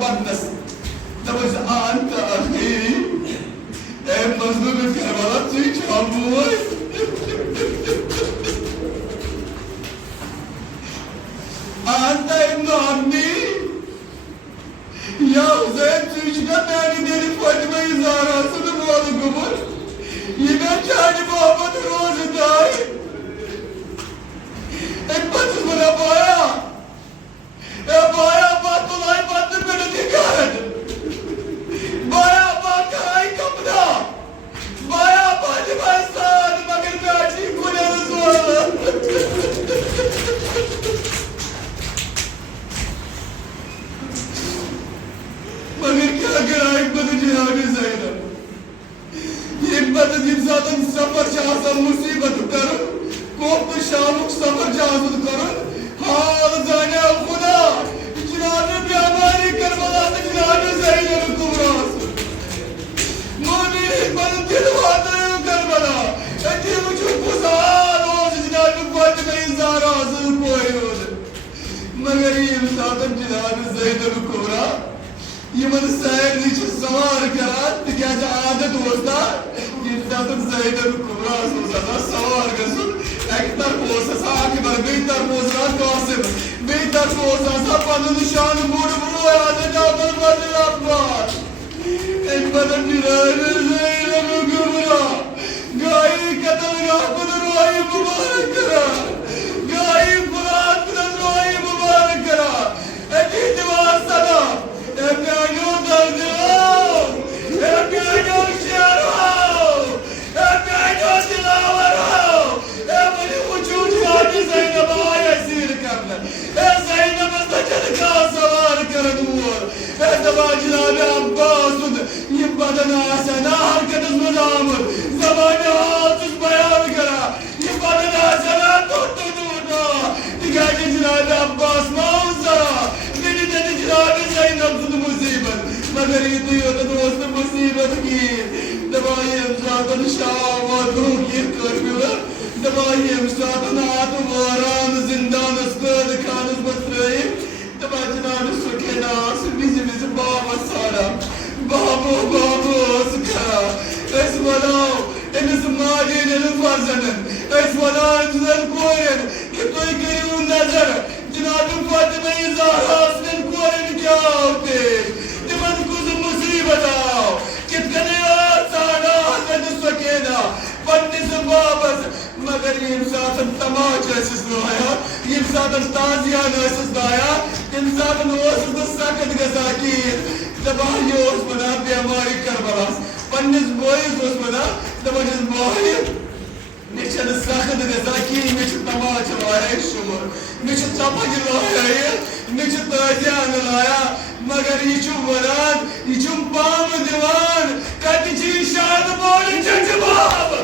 بدنس دبس أنت أخي مظلوم كربلاء تيجي عموي أنت ابن عمي يا حسين تيجي كماني ديري فاطمة زهرا سلم والو قبر يبقى جاني محمد روز داي إبتس من أبايا أبايا بات طلعي بات من الدكان بايا بات كاي كمدا بايا بات باسان مگر بياجي كوني رسول मगर क्या करा हिम्मत जिहाद ज़ैनब हिम्मत जिम्सातन सफर चाहता मुसीबत कर कोप शामुक सफर चाहता कर हाल जाने खुदा जनाब प्यामारी करबला जनाब ज़ैनब कुबरास मोनी हिम्मत दिलवाते करबला अति मुझे पुसार और जनाब फातिमा ज़हरा से पोयोद मगर हिम्मतन जनाब ज़ैनब कुबरा यमन सैर नीचे सवार करा तिक्याच आदत होता यमन ज़ैनब कुबरा सोचा सवार गसुन एक तरफ होसा साकिबर बेई तरफ होसा कासिम बेई तरफ होसा सपन निशान मूड बुआ आदत जाबर बदल अब्बार एक बदन जिरान ज़ैनब कुबरा गाई कतल गापन रोई मुबारक करा गाई फुरात रोई मुबारक करा अजी दीवार सदा Emmiano Daldilao! Emmiano Sharao! Emmiano Dilawarao! Emmiano Wujudu Adi Zainab Aya Sir Kamla! Zainab Astajad Kasawar Karadur! Zabajilab Abbasud! Yibadana Asana Harkatas Madamur! Zabani Hatus Bayan Kara! Yibadana Asana Tutududa! Tigadi Jilab Abbas Mauzara! Zainab मुसीबत मगर ये तो ये दोस्त मुसीबत की दवाई हमसातन शाम और भूखी करबिला दवाई हमसातन आत वारान जिंदान स्कद खानस बसरई दवा जनाब सुखेनास बिज़ बिज़ बाबा सारा बाबो बाबो सुखा इस वलाओ इन समाजी ने फर्जन इस वलाओ इंसान कोयन कि तो करीब नजर जनाब फातिमा ज़हरा से कोयन क्या होते तिमन कुछ मुसीबत आओ कितने सारा हसद सकेना पन्नी से वापस मगर ये इंसान तमाचा सिस्लाया ये इंसान ताज़िया न सिस्लाया इंसान नोस दस्ताकत गज़ाकी तबाही ओस बना पे हमारी करबलास पन्नी से बोइस ओस बना तबाही बोई निचल साखद गज़ाकी निचल तमाचा लाया शुमर निचल तबाही लाया निचल ताज़िया न लाया मगर ये चुम वरान ये चुम पाम दीवान कटी ची शाद बोली जजबाब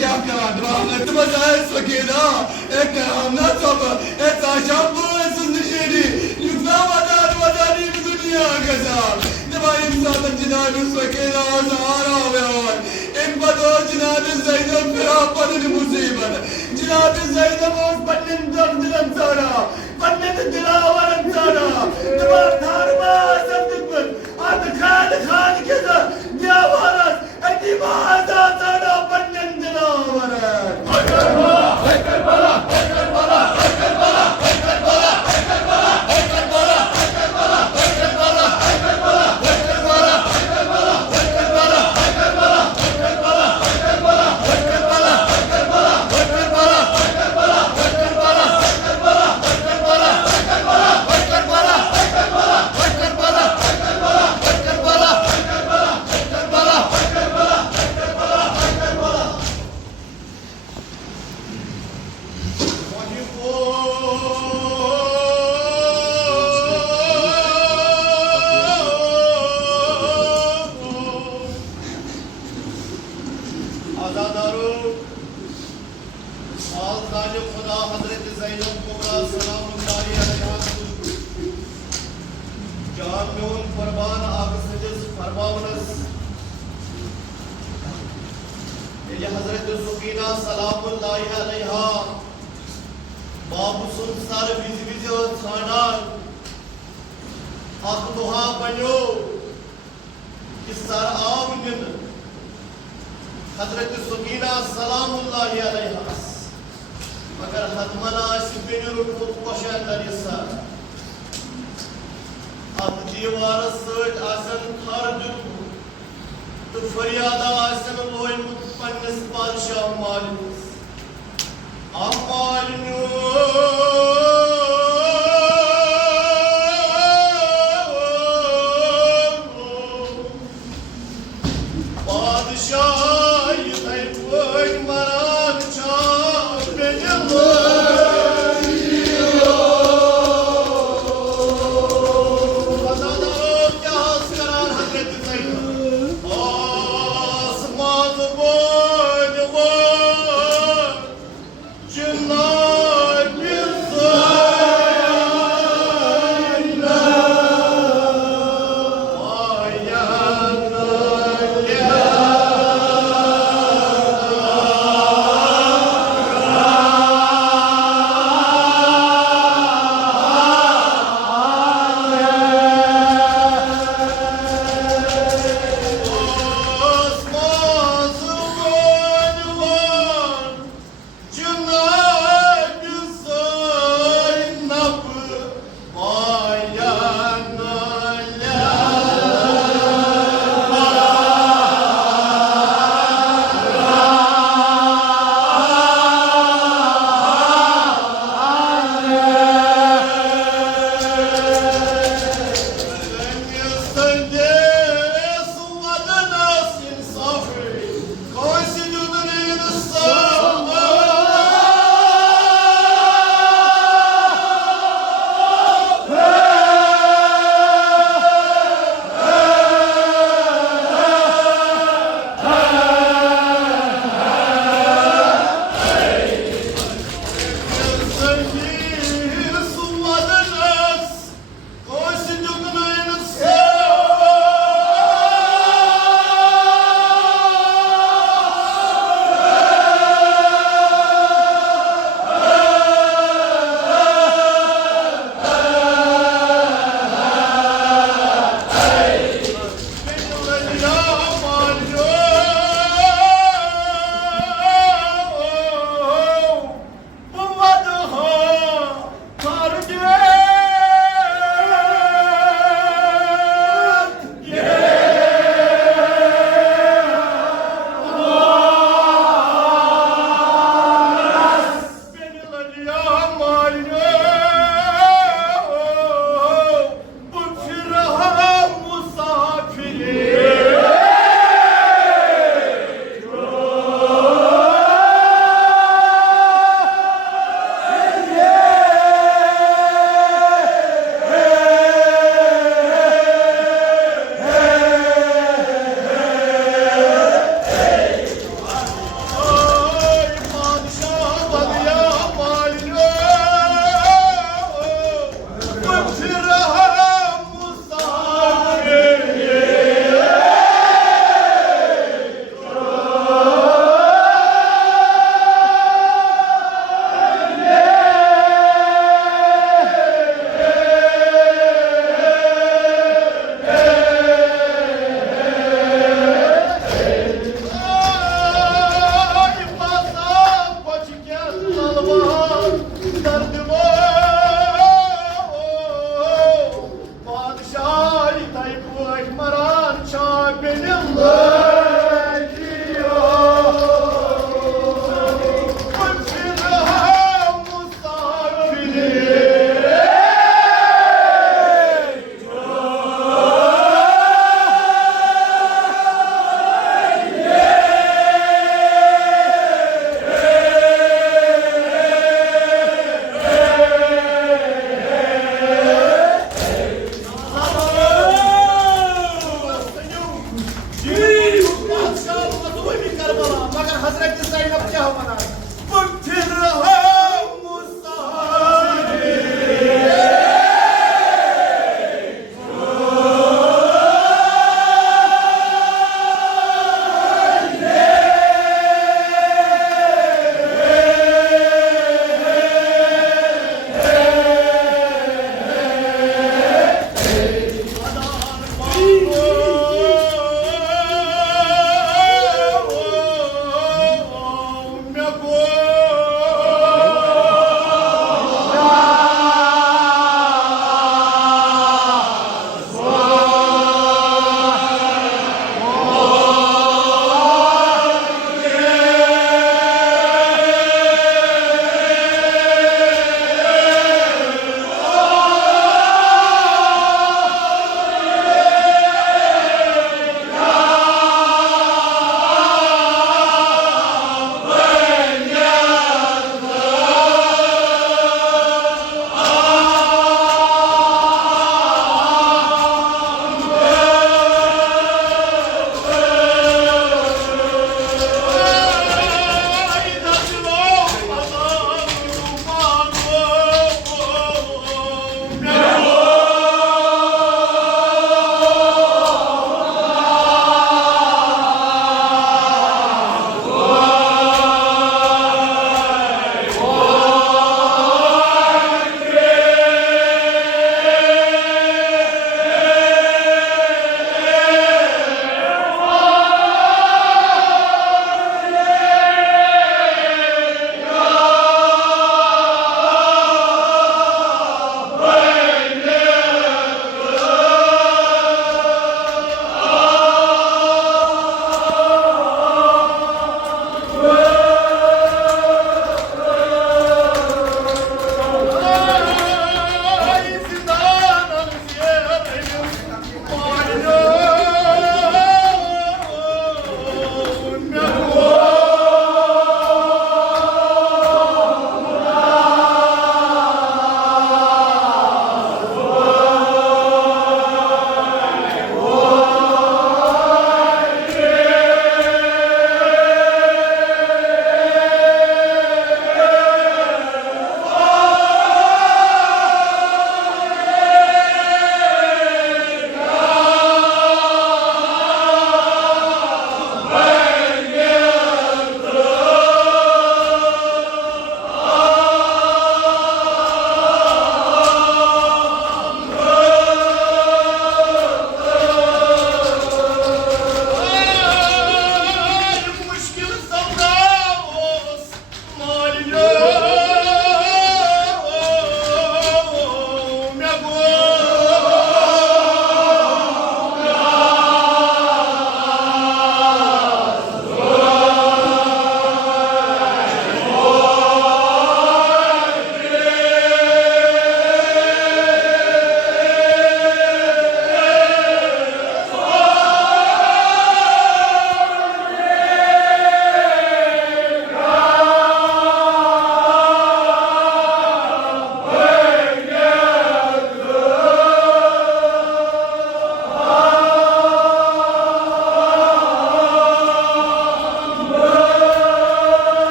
क्या करा दबाव तुम जाए सकेना एक हमना सब एक ताशाबु सुनशेरी युद्धा वदानी दुनिया गजा दबाई इंसान जनाब सकेना सहारा व्यान इन बदो जनाब ज़ैनब फिरा पदन मुसीबत जनाब ज़ैनब और पन्नन दर्दन सारा पन्नन दिलावरन सारा दबा धारमा सब पर आत खान के या वारस अति महादा सारा पन्नन दिलावरन करबला हजरत सुकीना सलामुल्लाहि अलैहा बाबू सुनसार विज थानान अख दुहा बनो कि सर आवन हजरत सुकीना सलामुल्लाहि अलैहा मगर हदमना बिन रुट कोशा नरिसा अख दीवार सट आसन थर तो फरियादा आसन लोयमुत पन्नस बादशाह मालिक